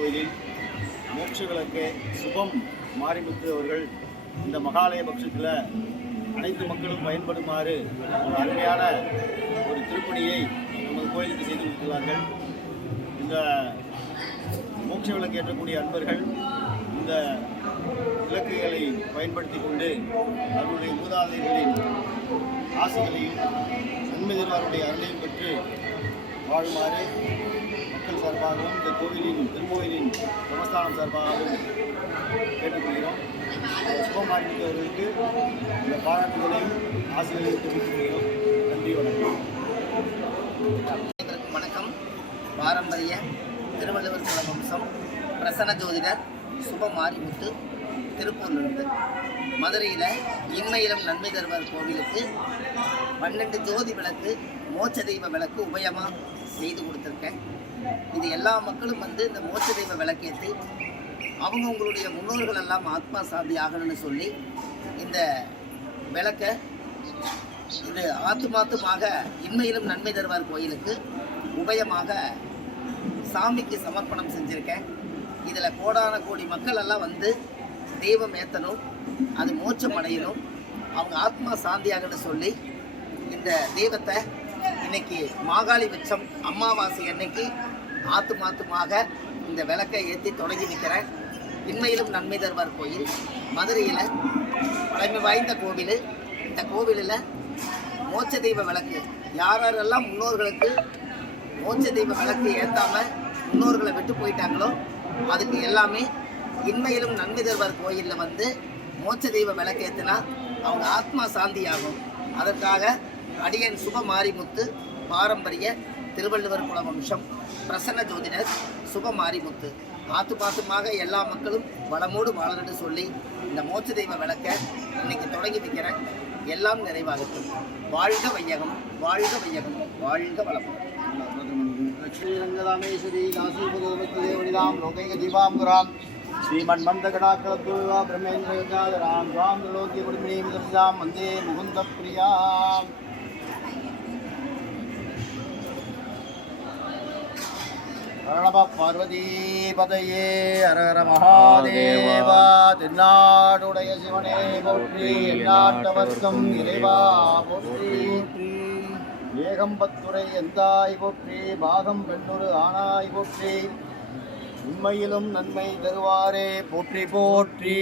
கோயிலில் மோட்ச சுபம் மாரிமுத்து அவர்கள் இந்த மகாலய பட்சத்தில் அனைத்து மக்களும் பயன்படுமாறு ஒரு அருமையான ஒரு திருப்பணியை நமது கோயிலுக்கு செய்து கொடுத்துள்ளார்கள் இந்த மோட்ச விளக்கு ஏற்றக்கூடிய அன்பர்கள் இந்த விளக்குகளை பயன்படுத்தி கொண்டு அவருடைய மூதாதையர்களின் ஆசைகளையும் நன்மை திருவாருடைய அருளையும் பெற்று வாழுமாறு மக்கள் சார்பாகவும் இந்த கோவிலின் திருக்கோயிலின் சமஸ்தானம் சார்பாகவும் கேட்டுக்கொள்கிறோம். சுபமாரிமுத்து அவர்களுக்கு இந்த பாராட்டுகளையும் ஆசைகளையும் தெரிவித்துக்கொள்கிறோம். நன்றி வணக்கம். வணக்கம். பாரம்பரிய திருவள்ளுவர் குல வம்சம் பிரசன்ன ஜோதிடர் சுப திருப்பூர்லிருந்து மதுரையில் இன்மையிலும் நன்மை தருவர் கோவிலுக்கு பன்னெண்டு ஜோதி விளக்கு மோட்ச தெய்வ விளக்கு உபயமாக செய்து கொடுத்துருக்கேன். இது எல்லா மக்களும் வந்து இந்த மோட்ச தெய்வ விளக்கேற்றி அவங்க உங்களுடைய முன்னோர்கள் எல்லாம் ஆத்மா சாந்தி ஆகணும்னு சொல்லி இந்த விளக்க இது ஆத்துமாத்துமாக இன்மையிலும் நன்மை தருவார் கோயிலுக்கு உபயமாக சாமிக்கு சமர்ப்பணம் செஞ்சுருக்கேன். இதில் கோடான கோடி மக்கள் எல்லாம் வந்து தெய்வம் ஏற்றணும் அது மோட்சம் அடையணும். அவங்க ஆத்மா சாந்தியாகன்னு சொல்லி இந்த தெய்வத்தை இன்னைக்கு மாகாளி பட்சம் அமாவாசை அன்னைக்கு ஆத்துமாத்துமாக இந்த விளக்கை ஏற்றி தொடங்கி நிற்கிறேன் இன்மையிலும் நன்மை தருவார் கோயில். மதுரையில் பழமை வாய்ந்த கோவில். இந்த கோவிலில் மோட்ச தெய்வ விளக்கு. யார் யாரெல்லாம் முன்னோர்களுக்கு மோட்ச தெய்வ விளக்கு ஏற்றாமல் முன்னோர்களை விட்டு போயிட்டாங்களோ அதுக்கு எல்லாமே இன்மையிலும் நன்மை தருவார் கோயிலில் வந்து மோட்ச தெய்வ விளக்கு ஏற்றினா அவங்க ஆத்மா சாந்தி ஆகும் அதற்காக அடியன் சுப மாரிமுத்து பாரம்பரிய திருவள்ளுவர் குல வம்சம் பிரசன்ன ஜோதிடர் சுப மாரிமுத்து ஆத்து பாத்துமாக எல்லா மக்களும் வளமோடு வாழணும்னு சொல்லி இந்த மோட்ச தெய்வ விளக்க இன்னைக்கு தொடங்கி வைக்கிறேன். எல்லாம் நிறைவாகட்டும். வாழ்க வையகம் வாழ்க வையகம் வாழ்க வளம் லக்ஷ்மீரங்கராமேஸ்வரி காசீபுரோபத்திதேவனிதாம் லோகைக தீபாம்புராம் ஸ்ரீமன்மந்தகடாக்கலத்வா பிரம்மேந்திரகஜாதராம் ராம் திலோக்கிய குடும்பினீம் தர்சாம் வந்தே முகுந்த பிரியாம் அரணப பார்வதீபதையே அரகர மகாதேவா தென்னாடுடைய சிவனே போற்றி எந்நாட்டவர்க்கம் இறைவா போற்றி ஏகம்பத்துரை எந்தாய் போற்றி பாகம் பெண்ணொரு ஆனாய் போற்றி உண்மையிலும் நன்மை தருவாரே போற்றி போற்றி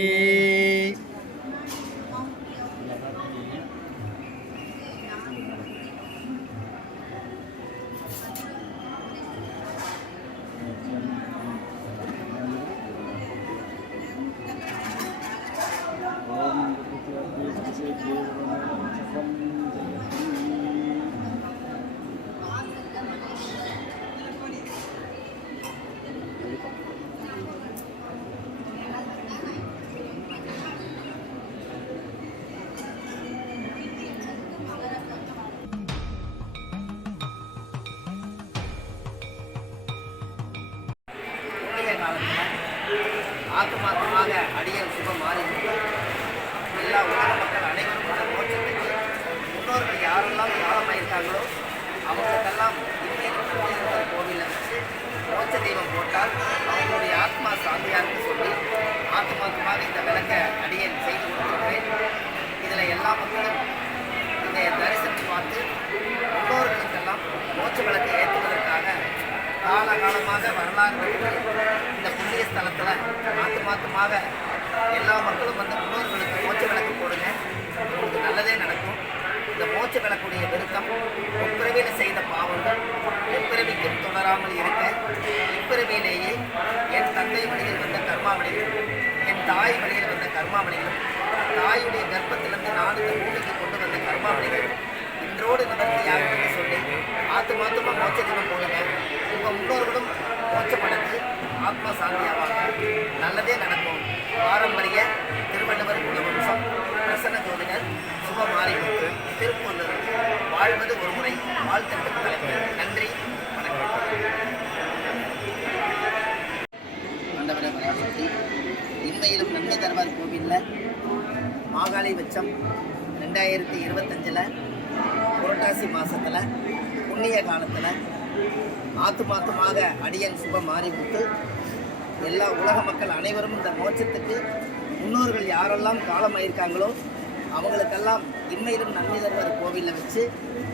புண்ணிய காலத்தில் ஆத்துமாத்தமாக அடியன் சுபம் மாறி எல்லா உலக மக்கள் அனைவரும் கூட மோட்சத்துக்கு முன்னோர்கள் யாரெல்லாம் காலமாயிருக்காங்களோ அவங்களுக்கெல்லாம் இன்மையிலும் கோவிலில் வச்சு மோட்ச தெய்வம் போட்டால் அவங்களுடைய ஆத்மா சாந்தியாருக்கு சொல்லி ஆத்மாத்தமாக இந்த விளக்கை அடியேன் செய்து கொடுத்துருக்கிறேன். இதில் எல்லா மக்களும் இதை தரிசனம் பார்த்து முன்னோர்களுக்கெல்லாம் மோட்ச விளக்கை ஏற்றுவதற்காக காலகாலமாக வரலாறு இந்த புண்ணிய ஸ்தலத்தில் மாற்று மாற்றமாக எல்லா மக்களும் வந்து முன்னோர்களுக்கு மோட்ச விளக்கு போடுங்க உங்களுக்கு நல்லதே நடக்கும் மூச்சு விடக்கூடிய விருத்தம் முப்பிறவியில் செய்த பாவங்கள் எப்பிறவிக்கும் தொடராமல் இருக்க இப்பிறவியிலேயே என் தந்தை வழியில் வந்த கர்மாவளிகளும் என் தாய் வழியில் வந்த கர்மாவளிகளும் தாயுடைய கர்ப்பத்திலிருந்து நான் இந்த பூமிக்கு கொண்டு வந்த கர்மாவளிகள் இன்றோடு நிவர்த்தியாகும்னு சொல்லி ஆத்து மாத்தமா மோட்ச தீபம் போடுங்க. உங்கள் முன்னோர்களும் மோட்சமடைஞ்சு ஆத்மா சாந்தியாவாங்க நல்லதே நடக்கும். பாரம்பரிய திருவள்ளுவர் குணவம்சம் பிரசன்ன ஜோதிடர் சுப மாரிமுத்து வந்தது வாழ்வது ஒரு முறை. வாழ்த்துக்கள். தலைவர் நன்றி. வணக்கம். இன்மையிலும் நன்மை தருவார் கோவிலில். மாகாளி வச்சம் ரெண்டாயிரத்தி இருபத்தஞ்சில் புரட்டாசி மாதத்தில் புண்ணிய காலத்தில் மாற்று மாத்துமாக அடியன் சுப மாறிவிட்டு எல்லா உலக மக்கள் அனைவரும் இந்த மோட்சத்துக்கு முன்னோர்கள் யாரெல்லாம் காலமாயிருக்காங்களோ அவங்களுக்கெல்லாம் இன்மையிலும் நன்மை தருவார் கோவிலில் வச்சு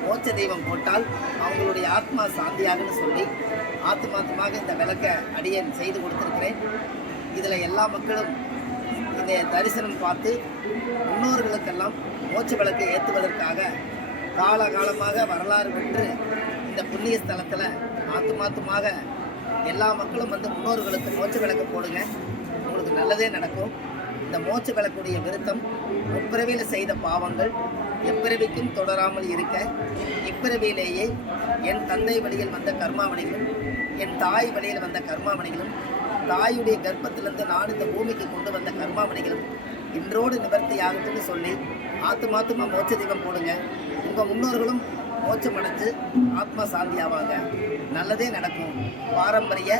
மோட்ச தெய்வம் போட்டால் அவங்களுடைய ஆத்மா சாந்தியாகன்னு சொல்லி ஆத்து மாத்தமாக இந்த விளக்கை அடியன் செய்து கொடுத்துருக்கிறேன். இதில் எல்லா மக்களும் இந்த தரிசனம் பார்த்து முன்னோர்களுக்கெல்லாம் மோட்ச விளக்கை ஏற்றுவதற்காக காலகாலமாக வரலாறு பெற்று இந்த புண்ணிய ஸ்தலத்தில் ஆத்து எல்லா மக்களும் வந்து முன்னோர்களுக்கு மோட்ச விளக்கு போடுங்க. உங்களுக்கு நல்லதே நடக்கும். இந்த மோச்சு விளக்குடைய விருத்தம் முப்பிறவியில் செய்த பாவங்கள் எப்பிறவிக்கும் தொடராமல் இருக்க இப்பிறவியிலேயே என் தந்தை வழியில் வந்த கர்மாவணிகளும் என் தாய் வழியில் வந்த கர்மாவணிகளும் தாயுடைய கர்ப்பத்திலிருந்து நான் இந்த பூமிக்கு கொண்டு வந்த கர்மாவணிகளும் இன்றோடு நிவர்த்தி ஆகட்டும்னு சொல்லி ஆத்து மாத்துமா மோட்ச தீபம் போடுங்க. உங்கள் முன்னோர்களும் மோட்சம் அடைஞ்சு ஆத்மா சாந்தி ஆவாங்க. நல்லதே நடக்கும். பாரம்பரிய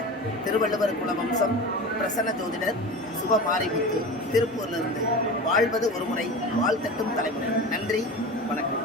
திருவள்ளுவர் குல வம்சம் பிரசன்ன ஜோதிடர் சுப மாரிமுத்து திருப்பூர்லிருந்து வாழ்வது ஒரு முறை வாழ்த்தட்டும் தலைமுறை. நன்றி வணக்கம்.